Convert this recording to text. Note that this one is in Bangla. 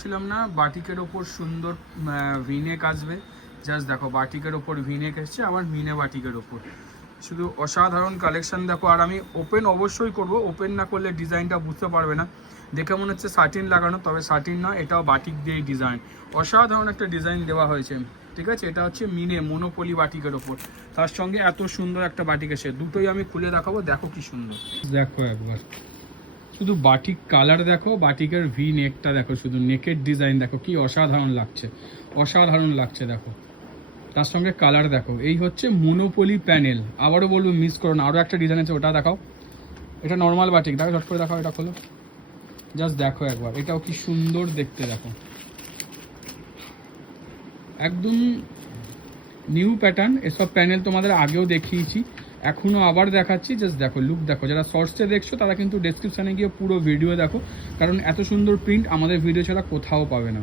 ছিলাম না বাটিকের ওপর সুন্দর ভিনেক আসবে। জাস্ট দেখো বাটিকের ওপর ভিনেক এসছে আমার মিনে বাটিকের ওপর, শুধু অসাধারণ কালেকশন দেখো। আর আমি ওপেন অবশ্যই করব, ওপেন না করলে ডিজাইনটা বুঝতে পারবে না। দেখে মনে হচ্ছে সাটিন লাগানো, তবে সাটিন না, এটাও বাটিক দিয়েই ডিজাইন। অসাধারণ একটা ডিজাইন দেওয়া হয়েছে, ঠিক আছে। এটা হচ্ছে মিনে মনোপলি বাটিকের ওপর, তার সঙ্গে এত সুন্দর একটা বাটিক এসে, দুটোই আমি খুলে দেখাবো। দেখো কি সুন্দর, দেখো একবার শুধু বাটিক কালার দেখো, বাটিকের ভি নেকটা দেখো, শুধু নেকের ডিজাইন দেখো কি অসাধারণ লাগছে, অসাধারণ লাগছে দেখো। তার সঙ্গে কালার দেখো, এই হচ্ছে মনোপলি প্যানেল। আবারও বলবো মিস করো না, আরও একটা ডিজাইন আছে, ওটা দেখাও। এটা নর্মাল বাটিক, দেখো ঝট করে দেখাও, এটা খোলো, জাস্ট দেখো একবার, এটাও কি সুন্দর দেখতে দেখো, একদম নিউ প্যাটার্ন। এসব প্যানেল তোমাদের আগেও দেখিয়েছি, এখনও আবার দেখাচ্ছি, জাস্ট দেখো লুক দেখো। যারা শর্টসে দেখছো তারা কিন্তু ডেসক্রিপশানে গিয়ে পুরো ভিডিও দেখো, কারণ এত সুন্দর প্রিন্ট আমাদের ভিডিও ছাড়া কোথাও পাবে না।